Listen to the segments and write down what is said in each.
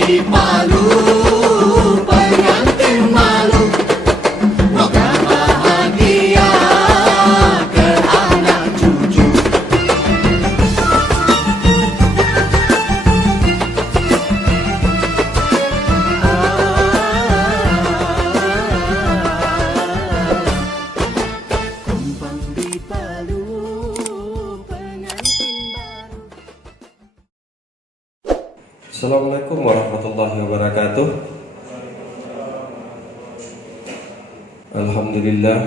di Palu, pengantin malu, moga bahagia ke anak cucu. Kumpang di Palu, pengantin baru. Assalamualaikum warahmatullahi wabarakatuh. Alhamdulillah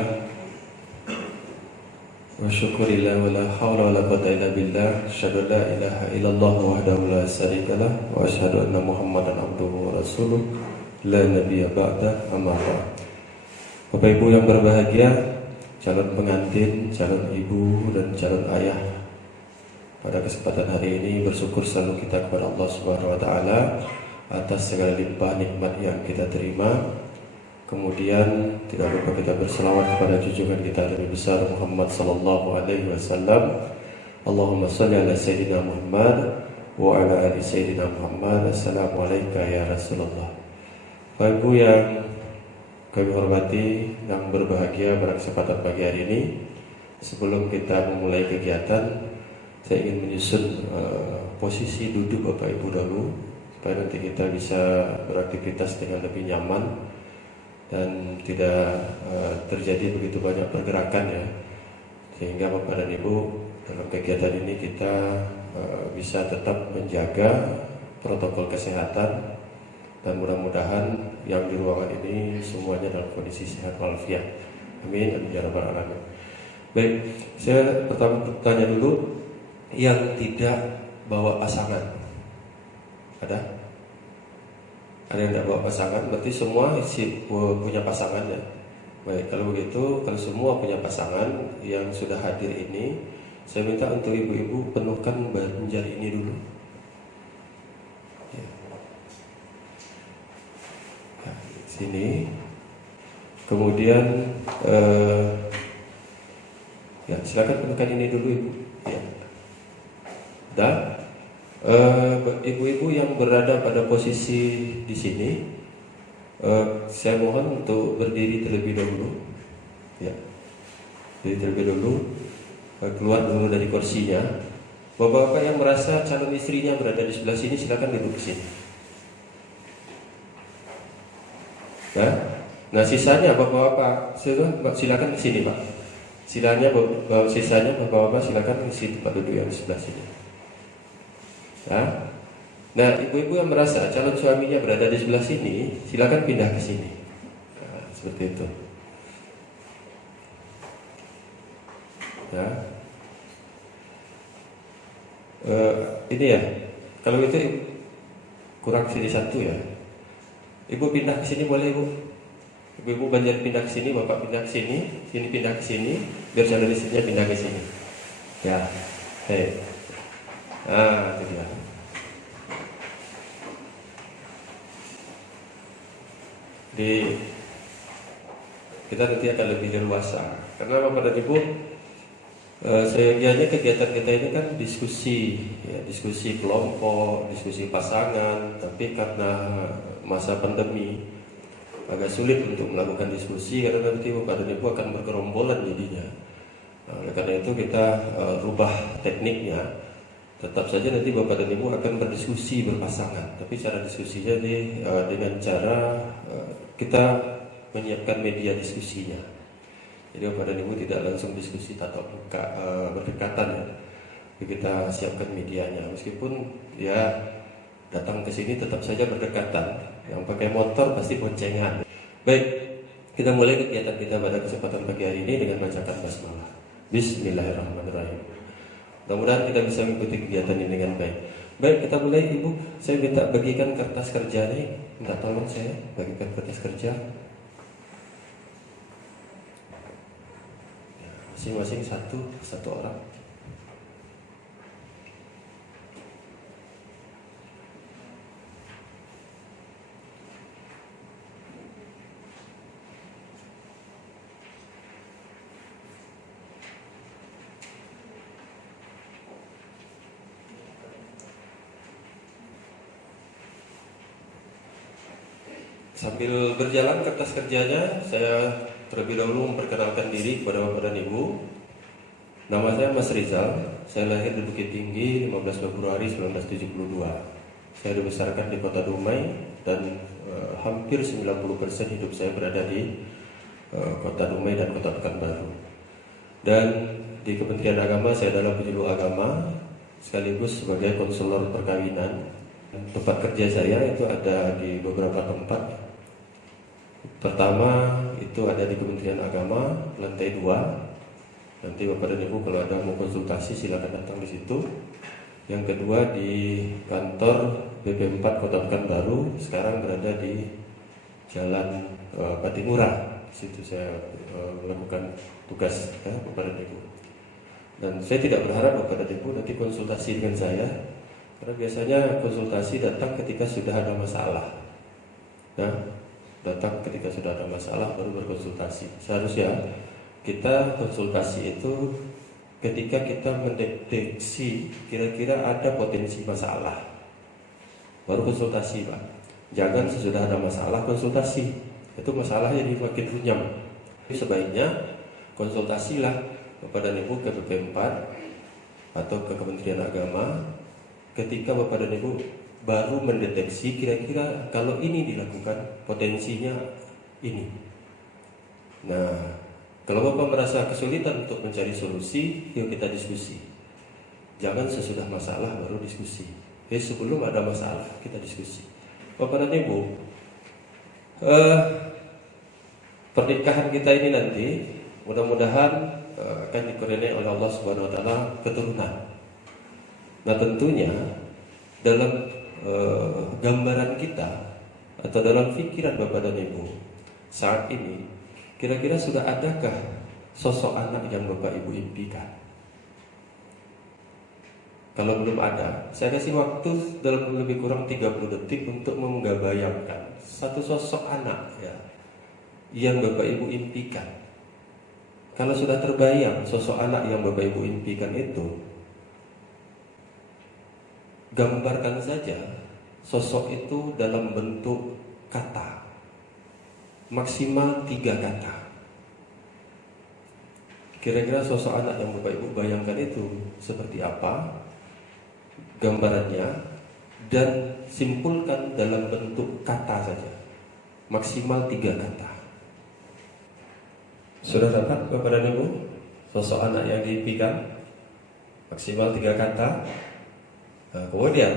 wa syukurillah wa la hawla wa la quwwata illa billah. Asyhadu an la ilaha illallah wahdahu la syarikalah wa asyhadu anna Muhammadan abduhu wa rasuluh la nabiyya ba'da, amma ba'd. Bapak Ibu yang berbahagia, calon pengantin, calon ibu dan calon ayah, pada kesempatan hari ini bersyukur selalu kita kepada Allah Subhanahu wa taala atas segala limpah nikmat yang kita terima. Kemudian tidak lupa kita berselawat kepada junjungan kita Nabi besar Muhammad sallallahu alaihi wasallam. Allahumma shalli ala sayyidina Muhammad wa ala ali sayyidina Muhammad. Assalamualaikum ya Rasulullah. Bapak Ibu yang kami hormati, yang berbahagia pada kesempatan pagi hari ini, sebelum kita memulai kegiatan, saya ingin menyusun posisi duduk Bapak Ibu dahulu, supaya nanti kita bisa beraktivitas dengan lebih nyaman dan tidak terjadi begitu banyak pergerakan ya, sehingga Bapak dan Ibu dalam kegiatan ini kita bisa tetap menjaga protokol kesehatan, dan mudah-mudahan yang di ruangan ini semuanya dalam kondisi sehat walafiat. Amin, amin ya rabbal alamin. Baik, saya pertama bertanya dulu, yang tidak bawa pasangan ada? Ada yang tidak bawa pasangan? Berarti semua punya pasangan ya? Baik, kalau begitu, kalau semua punya pasangan yang sudah hadir ini, saya minta untuk ibu-ibu penuhkan banjar ini dulu ya. Nah, sini. Kemudian ya, silakan penuhkan ini dulu ibu ya. Dan ibu-ibu yang berada pada posisi di sini, saya mohon untuk berdiri terlebih dahulu, ya, berdiri terlebih dahulu, keluar dulu dari kursinya. Bapak-bapak yang merasa calon istrinya berada di sebelah sini, silakan duduk di sini. Ya. Nah, sisanya bapak-bapak, silakan di sini pak. Sisanya bapak-bapak silakan di sini tempat duduk yang di sebelah sini. Ya. Nah, ibu-ibu yang merasa calon suaminya berada di sebelah sini, silakan pindah ke sini. Nah, seperti itu. Ya. Ini ya. Kalau itu kurang sini satu ya. Ibu pindah ke sini boleh ibu. Ibu banjar pindah ke sini, bapak pindah ke sini, sini pindah ke sini, biar calon istrinya pindah ke sini. Ya. Hei. Ah, itu dia. Kita nanti akan lebih leluasa. Karena Bapak dan Ibu, seyogianya kegiatan kita ini kan diskusi, ya, diskusi kelompok, diskusi pasangan. Tapi karena masa pandemi agak sulit untuk melakukan diskusi, karena nanti Bapak dan Ibu akan bergerombolan jadinya. Nah, oleh karena itu kita rubah tekniknya. Tetap saja nanti Bapak dan Ibu akan berdiskusi berpasangan, tapi cara diskusinya dengan cara kita menyiapkan media diskusinya. Jadi Bapak dan Ibu tidak langsung diskusi tatap muka berdekatan ya. Jadi kita siapkan medianya, meskipun ya datang ke sini tetap saja berdekatan. Yang pakai motor pasti boncengan. Baik, kita mulai kegiatan kita pada kesempatan pagi hari ini dengan bacakan basmalah. Bismillahirrahmanirrahim. Mudah-mudahan kita bisa mengikuti kegiatan ini dengan baik. Baik, kita mulai Ibu. Saya minta bagikan kertas kerja nih. Minta tolong saya bagikan kertas kerja. Ya, masing-masing satu orang. Sambil berjalan kertas kerjanya, saya terlebih dahulu memperkenalkan diri kepada Bapak dan Ibu. Nama saya Mas Rizal, saya lahir di Bukit Tinggi 15 Februari 1972. Saya dibesarkan di Kota Dumai dan hampir 90% hidup saya berada di Kota Dumai dan Kota Pekanbaru. Dan di Kementerian Agama saya adalah penyuluh agama sekaligus sebagai konselor perkawinan. Tempat kerja saya itu ada di beberapa tempat. Pertama itu ada di Kementerian Agama, lantai 2. Nanti Bapak dan Ibu kalau ada mau konsultasi silakan datang di situ. Yang kedua di kantor BP4 Kota Pekanbaru, sekarang berada di Jalan Patimura. Di situ saya melakukan tugas Bapak dan Ibu. Dan saya tidak berharap Bapak dan Ibu nanti konsultasi dengan saya, karena biasanya konsultasi datang ketika sudah ada masalah. Nah, datang ketika sudah ada masalah baru berkonsultasi. Seharusnya kita konsultasi itu ketika kita mendeteksi kira-kira ada potensi masalah, baru konsultasi, Pak. Jangan sesudah ada masalah konsultasi, itu masalahnya jadi makin runyam. Sebaiknya konsultasilah Bapak dan Ibu ke BP4 atau ke Kementerian Agama ketika Bapak dan Ibu baru mendeteksi kira-kira kalau ini dilakukan potensinya ini. Nah, kalau Bapak merasa kesulitan untuk mencari solusi, yuk kita diskusi. Jangan sesudah masalah baru diskusi. Sebelum ada masalah kita diskusi. Bapak dan Ibu, pernikahan kita ini nanti mudah-mudahan akan dikurniai oleh Allah Subhanahu wa taala keturunan. Nah, tentunya dalam gambaran kita atau dalam pikiran Bapak dan Ibu saat ini, kira-kira sudah adakah sosok anak yang Bapak Ibu impikan? Kalau belum ada, saya kasih waktu dalam lebih kurang 30 detik untuk menggambarkan satu sosok anak yang Bapak Ibu impikan. Kalau sudah terbayang sosok anak yang Bapak Ibu impikan itu, gambarkan saja sosok itu dalam bentuk kata, maksimal 3 kata. Kira-kira sosok anak yang Bapak Ibu bayangkan itu seperti apa gambarannya, dan simpulkan dalam bentuk kata saja, maksimal 3 kata. Sudah dapat Bapak dan Ibu sosok anak yang diimpikan? Maksimal 3 kata. Nah, kemudian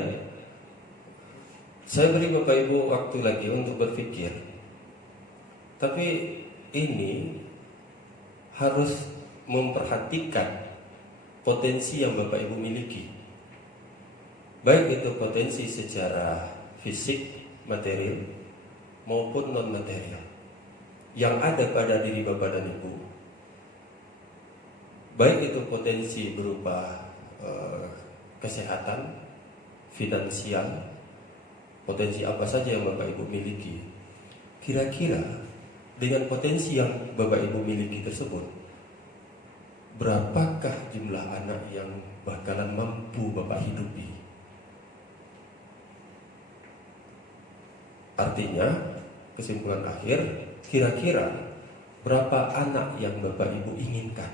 saya beri Bapak Ibu waktu lagi untuk berpikir. Tapi ini harus memperhatikan potensi yang Bapak Ibu miliki. Baik itu potensi secara fisik, material maupun non material yang ada pada diri Bapak dan Ibu. Baik itu potensi berupa kesehatan, finansial, potensi apa saja yang Bapak Ibu miliki. Kira-kira dengan potensi yang Bapak Ibu miliki tersebut, berapakah jumlah anak yang bakalan mampu Bapak hidupi? Artinya, kesimpulan akhir, kira-kira berapa anak yang Bapak Ibu inginkan?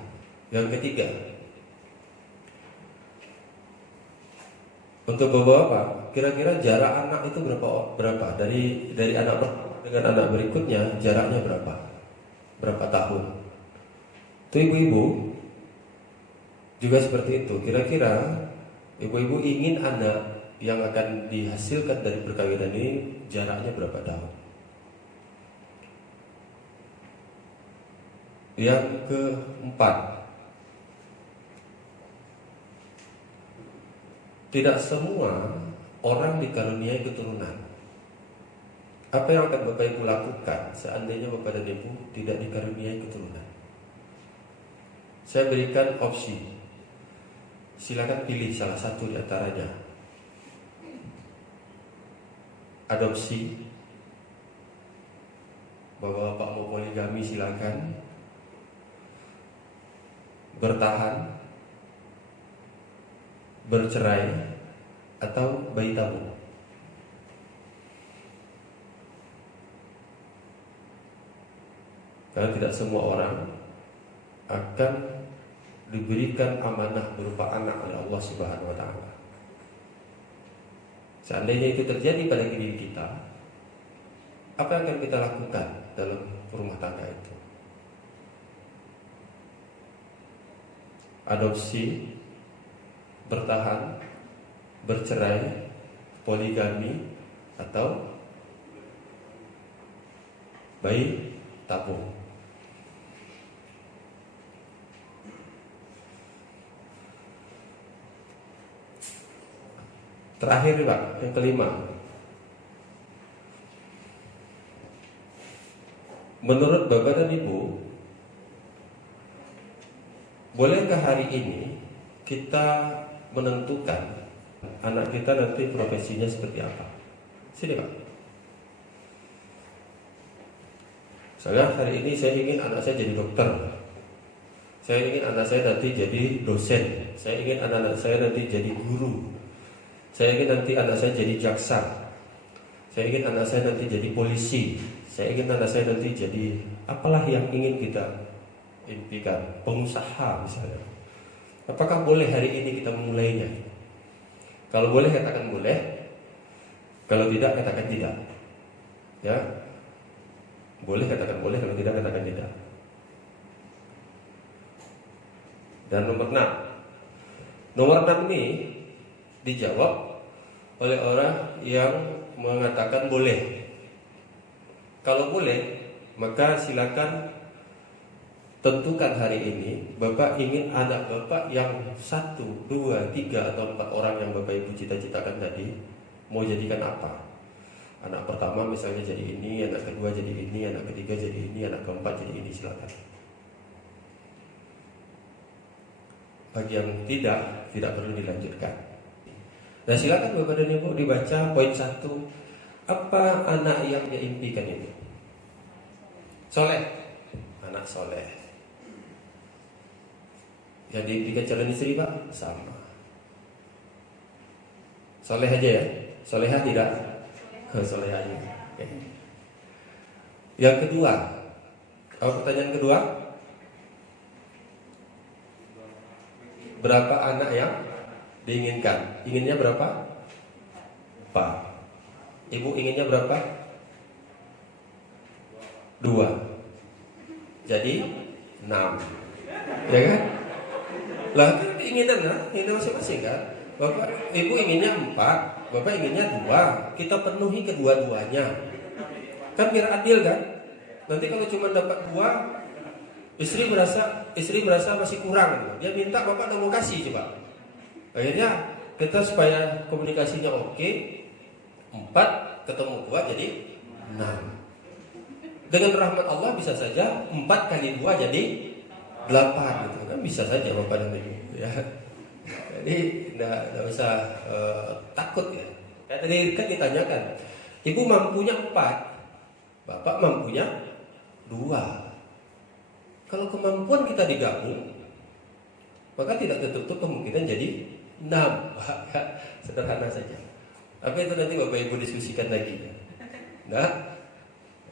Yang ketiga, untuk bapak-bapak, kira-kira jarak anak itu berapa? Dari anak pertama dengan anak berikutnya jaraknya berapa? Berapa tahun? Itu ibu-ibu juga seperti itu. Kira-kira ibu-ibu ingin anak yang akan dihasilkan dari perkawinan ini jaraknya berapa tahun? Yang keempat, tidak semua orang dikaruniai keturunan. Apa yang akan Bapak Ibu lakukan seandainya Bapak dan Ibu tidak dikaruniai keturunan? Saya berikan opsi. Silakan pilih salah satu di antaranya. Adopsi. Bapak-bapak mau poligami silakan. Bertahan, bercerai, atau bayi tabung. Karena tidak semua orang akan diberikan amanah berupa anak oleh Allah Subhanahu wa taala. Seandainya itu terjadi pada diri kita, apa yang akan kita lakukan dalam rumah tangga itu? Adopsi, bertahan, bercerai, poligami, atau bayi tabung. Terakhir Pak, yang kelima. Menurut Bapak dan Ibu, bolehkah hari ini kita menentukan anak kita nanti profesinya seperti apa? Sini Pak. Saya hari ini saya ingin anak saya jadi dokter. Saya ingin anak saya nanti jadi dosen. Saya ingin anak-anak saya nanti jadi guru. Saya ingin nanti anak saya jadi jaksa. Saya ingin anak saya nanti jadi polisi. Saya ingin anak saya nanti jadi apalah yang ingin kita impikan, pengusaha misalnya. Apakah boleh hari ini kita memulainya? Kalau boleh katakan boleh. Kalau tidak katakan tidak. Ya. Boleh katakan boleh, kalau tidak katakan tidak. Dan nomor 6. Nomor 6 ini dijawab oleh orang yang mengatakan boleh. Kalau boleh, maka silakan tentukan hari ini Bapak ingin anak Bapak yang 1, 2, 3 atau 4 orang yang Bapak Ibu cita-citakan tadi mau jadikan apa? Anak pertama misalnya jadi ini, anak kedua jadi ini, anak ketiga jadi ini, anak keempat jadi ini, silakan. Bagi yang tidak perlu dilanjutkan. Nah silakan Bapak dan Ibu dibaca poin 1. Apa anak yang dia impikan itu? Soleh. Anak soleh. Yang diimpikan calon istri Pak? Sama. Soleh aja ya? Solehah tidak? Soleh aja. Oke. Yang kedua. Apa pertanyaan kedua? Berapa anak yang diinginkan? Inginnya berapa? 4. Ibu inginnya berapa? 2. Jadi 6. Ya kan? Lah kan keinginan masing-masing kan? Bapak, Ibu inginnya 4, Bapak inginnya 2. Kita penuhi kedua-duanya. Kan biar adil kan? Nanti kalau cuma dapat 2, istri merasa masih kurang. Dia minta, Bapak udah mau kasih coba. Akhirnya kita supaya komunikasinya oke, 4 ketemu 2 jadi 6. Dengan rahmat Allah bisa saja 4 kali 2 jadi 8 gitu kan, bisa saja Bapak dan Ibu ya. Jadi enggak usah takut ya. Kayak tadi kan ditanyakan, Ibu mampunya 4, Bapak mampunya 2. Kalau kemampuan kita digabung, maka tidak tertutup kemungkinan jadi 6. Sederhana saja. Tapi itu nanti Bapak Ibu diskusikan lagi. Nah,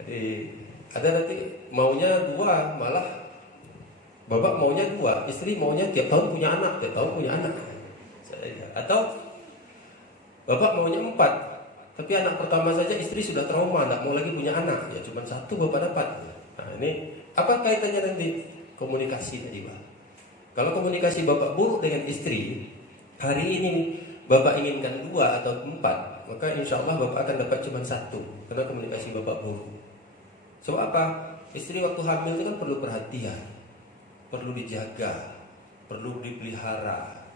jadi ada nanti maunya 2, malah Bapak maunya 2, istri maunya tiap tahun punya anak. Atau Bapak maunya 4, tapi anak pertama saja istri sudah trauma, tidak mau lagi punya anak. Ya cuma 1 Bapak dapat. Nah ini apa kaitannya nanti? Komunikasi tadi Pak. Kalau komunikasi Bapak buruk dengan istri, hari ini Bapak inginkan 2 atau 4, maka insya Allah Bapak akan dapat cuma 1, karena komunikasi Bapak buruk. So apa? Istri waktu hamil itu kan perlu perhatian, perlu dijaga, perlu dipelihara.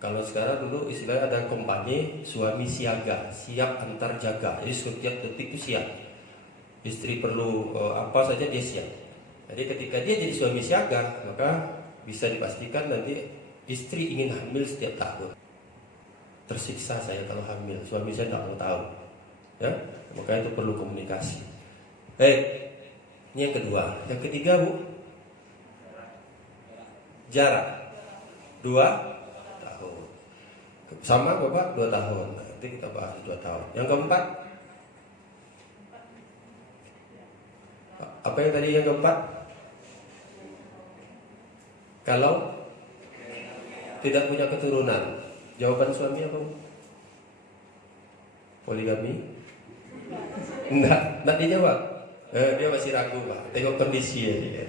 Kalau sekarang dulu istilahnya ada kompani suami siaga, siap antar jaga. Jadi setiap detik itu siap. Istri perlu apa saja dia siap. Jadi ketika dia jadi suami siaga, maka bisa dipastikan nanti istri ingin hamil setiap tahun. Tersiksa saya kalau hamil, suami saya tidak mau tahu. Ya, maka itu perlu komunikasi. Ini yang kedua. Yang ketiga Bu, jarak 2 tahun. Sama Bapak 2 tahun. Nanti kita bahas 2 tahun. Yang keempat, Apa yang tadi yang keempat? Kalau tidak punya keturunan, jawaban suami apa? Poligami? Enggak dijawab. Dia masih ragu, Pak. Tengok kondisi ya dia.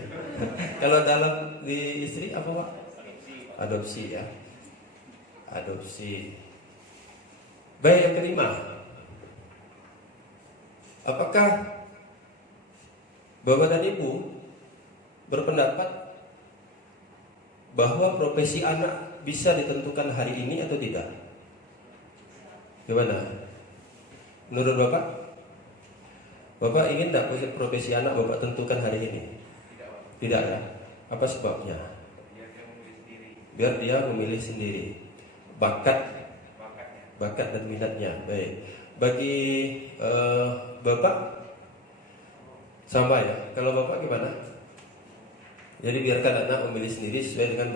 Kalau dalam di istri apa, Pak? Adopsi ya. Adopsi. Baik, yang kelima. Apakah Bapak dan Ibu berpendapat bahwa profesi anak bisa ditentukan hari ini atau tidak? Gimana? Menurut Bapak? Bapak ingin tidak profesi anak Bapak tentukan hari ini? Tidak ya? Apa sebabnya? Biar dia memilih sendiri. Bakat dan minatnya. Baik. Bagi Bapak sama ya. Kalau Bapak gimana? Jadi biarkan anak memilih sendiri sesuai dengan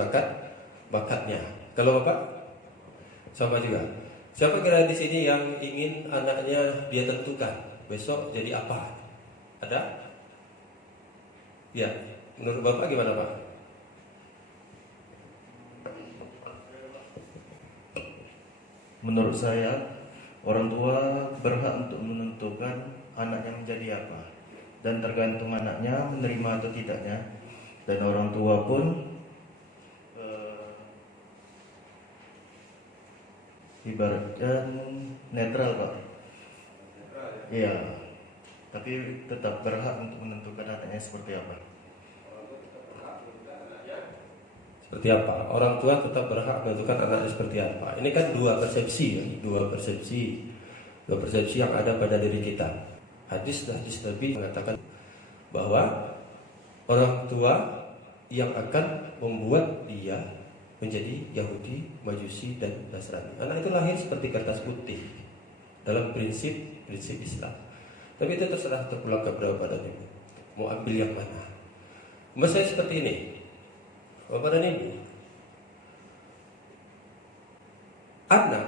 bakatnya. Kalau Bapak sama juga. Siapa kira di sini yang ingin anaknya dia tentukan besok jadi apa? Ada? Ya. Menurut Bapak gimana, Pak? Menurut saya, orang tua berhak untuk menentukan anaknya menjadi apa, dan tergantung anaknya menerima atau tidaknya. Dan orang tua pun ibaratkan netral, Pak. Iya, tapi tetap berhak untuk menentukan anaknya seperti apa. Seperti apa? Orang tua tetap berhak menentukan anaknya seperti apa. Ini kan dua persepsi ya, dua persepsi yang ada pada diri kita. Hadis Nabi mengatakan bahwa orang tua yang akan membuat dia menjadi Yahudi, Majusi, dan Nasrani. Anak itu lahir seperti kertas putih dalam prinsip Islam. Tapi itu terserah terpulang kepada Bapak dan Ibu. Mau ambil yang mana? Mas saya seperti ini, Bapak dan Ibu. Anak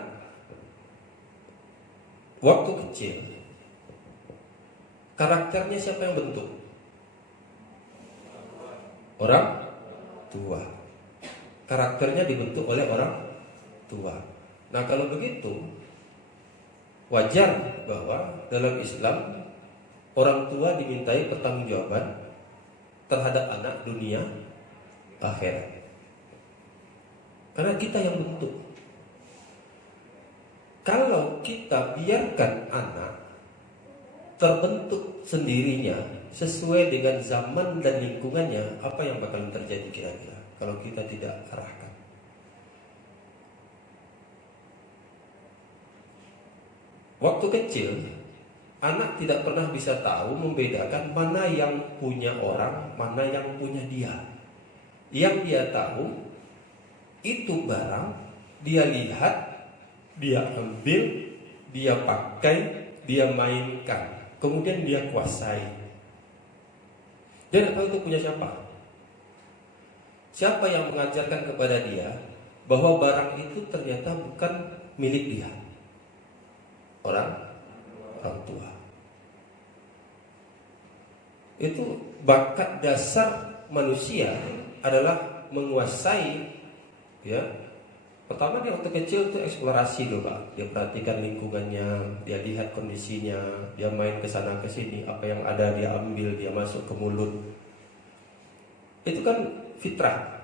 waktu kecil karakternya siapa yang bentuk? Orang tua. Karakternya dibentuk oleh orang tua. Nah, kalau begitu wajar bahwa dalam Islam orang tua dimintai pertanggungjawaban terhadap anak dunia akhirat. Karena kita yang bentuk. Kalau kita biarkan anak terbentuk sendirinya sesuai dengan zaman dan lingkungannya, apa yang bakal terjadi kira-kira kalau kita tidak arahkan? Waktu kecil, anak tidak pernah bisa tahu membedakan mana yang punya orang, mana yang punya dia. Yang dia tahu itu barang, dia lihat, dia ambil, dia pakai, dia mainkan, kemudian dia kuasai. Dan apa itu punya siapa? Siapa yang mengajarkan kepada dia bahwa barang itu ternyata bukan milik dia? Orang tua. Itu bakat dasar manusia adalah menguasai, ya. Pertama dia waktu kecil itu eksplorasi dulu, Pak. Dia perhatikan lingkungannya, dia lihat kondisinya, dia main ke sana ke sini, apa yang ada dia ambil, dia masuk ke mulut. Itu kan fitrah.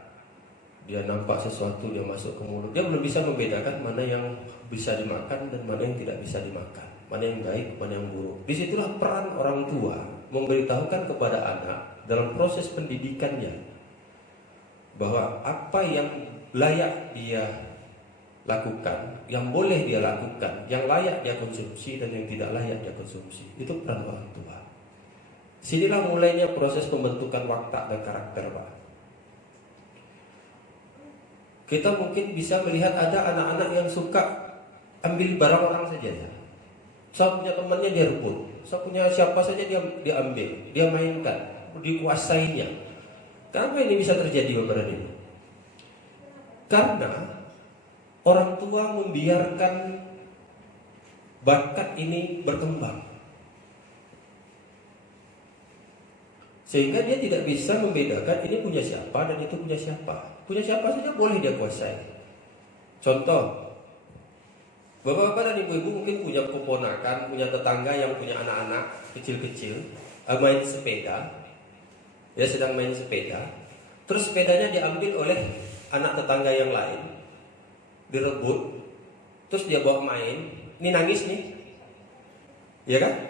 Dia nampak sesuatu, dia masuk ke mulut. Dia belum bisa membedakan mana yang bisa dimakan dan mana yang tidak bisa dimakan, mana yang baik, mana yang buruk. Disitulah peran orang tua memberitahukan kepada anak dalam proses pendidikannya bahwa apa yang layak dia lakukan, yang boleh dia lakukan, yang layak dia konsumsi dan yang tidak layak dia konsumsi. Itu peran orang tua. Sinilah mulainya proses pembentukan watak dan karakter, Pak. Kita mungkin bisa melihat ada anak-anak yang suka ambil barang orang saja ya. Saya punya temannya dia rebut, saya punya siapa saja dia ambil, dia mainkan, dikuasainya. Kenapa ini bisa terjadi, Bapak dan Ibu? Karena orang tua membiarkan bakat ini berkembang. Sehingga dia tidak bisa membedakan ini punya siapa dan itu punya siapa. Punya siapa saja boleh dia kuasai. Contoh, bapak-bapak dan ibu-ibu mungkin punya keponakan, punya tetangga yang punya anak-anak kecil-kecil, main sepeda. Dia sedang main sepeda, terus sepedanya diambil oleh anak tetangga yang lain, direbut, terus dia bawa main. Ini nangis nih, ya kan?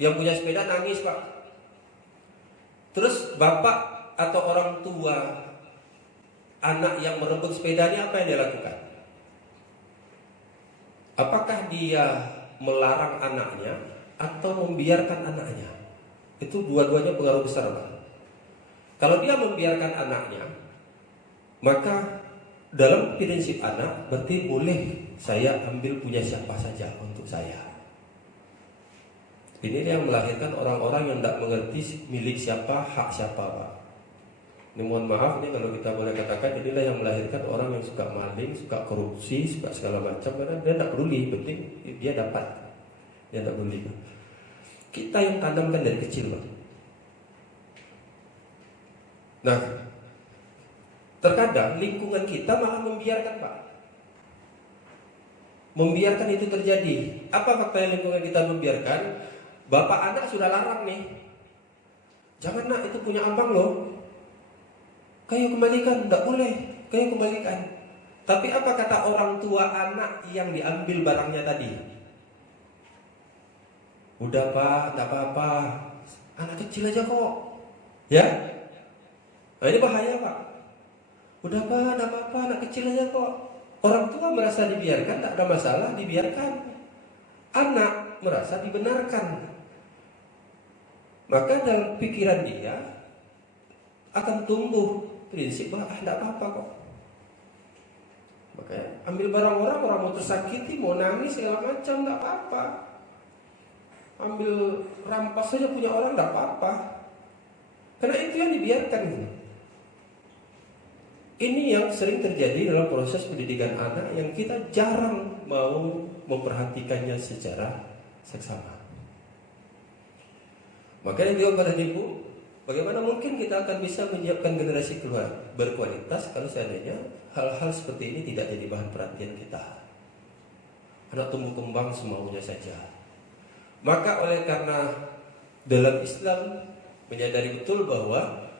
Yang punya sepeda nangis, Pak. Terus bapak atau orang tua anak yang merebut sepeda ini apa yang dia lakukan? Apakah dia melarang anaknya atau membiarkan anaknya? Itu dua-duanya pengaruh besar, Pak. Kalau dia membiarkan anaknya, maka dalam prinsip anak berarti boleh saya ambil punya siapa saja untuk saya. Ini yang melahirkan orang-orang yang tidak mengerti milik siapa, hak siapa, Pak. Ini mohon maaf, ini kalau kita boleh katakan, inilah yang melahirkan orang yang suka maling, suka korupsi, suka segala macam, karena dia tidak peduli, penting dia dapat, dia tidak peduli. Kita yang tanamkan dari kecil, Pak. Nah, terkadang lingkungan kita malah membiarkan, Pak. Membiarkan itu terjadi. Apa faktanya lingkungan kita membiarkan? Bapak anak sudah larang nih, jangan nak, itu punya abang loh, kayu kembalikan, tidak boleh, kayu kembalikan. Tapi apa kata orang tua anak yang diambil barangnya tadi? Udah Pak, tidak apa-apa, anak kecil aja kok, ya? Nah, ini bahaya, Pak. Udah Pak, tidak apa-apa, anak kecil aja kok. Orang tua merasa dibiarkan, tak ada masalah, dibiarkan. Anak merasa dibenarkan. Maka dalam pikiran dia akan tumbuh prinsip bahwa tidak apa-apa kok. Makanya ambil barang orang mau tersakiti, mau nangis segala macam, tidak apa-apa. Ambil rampas saja punya orang, tidak apa-apa. Karena itu yang dibiarkan. Ini yang sering terjadi dalam proses pendidikan anak yang kita jarang mau memperhatikannya secara seksama. Makanya juga pada ibu, bagaimana mungkin kita akan bisa menyiapkan generasi keluar berkualitas kalau seandainya hal-hal seperti ini tidak jadi bahan perhatian kita. Anak tumbuh kembang semaunya saja. Maka oleh karena dalam Islam menyadari betul bahwa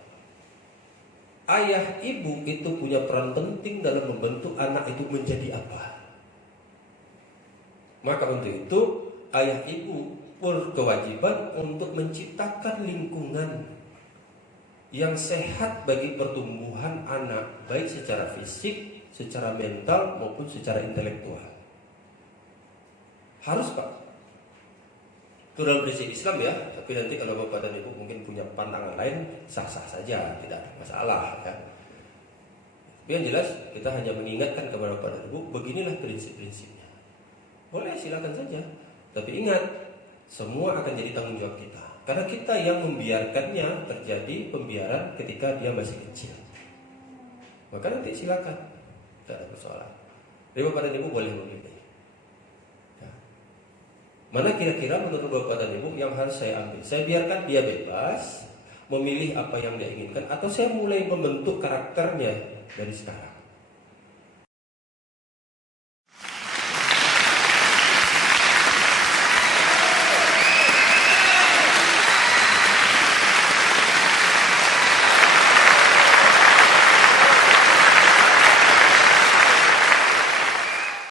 ayah ibu itu punya peran penting dalam membentuk anak itu menjadi apa. Maka untuk itu ayah ibu berkewajiban untuk menciptakan lingkungan yang sehat bagi pertumbuhan anak, baik secara fisik, secara mental maupun secara intelektual. Harus, Pak. Itu dalam prinsip Islam ya. Tapi nanti kalau Bapak dan Ibu mungkin punya pandangan lain, sah-sah saja, tidak ada masalah kan. Tapi yang jelas kita hanya mengingatkan kepada Bapak dan Ibu, beginilah prinsip-prinsipnya. Boleh, silakan saja. Tapi ingat, semua akan jadi tanggung jawab kita. Karena kita yang membiarkannya terjadi pembiaran ketika dia masih kecil. Maka nanti silakan, tidak ada persoalan. Jadi Bapak dan Ibu boleh memilih. Ya. Mana kira-kira menurut Bapak dan Ibu yang harus saya ambil? Saya biarkan dia bebas memilih apa yang dia inginkan, atau saya mulai membentuk karakternya dari sekarang?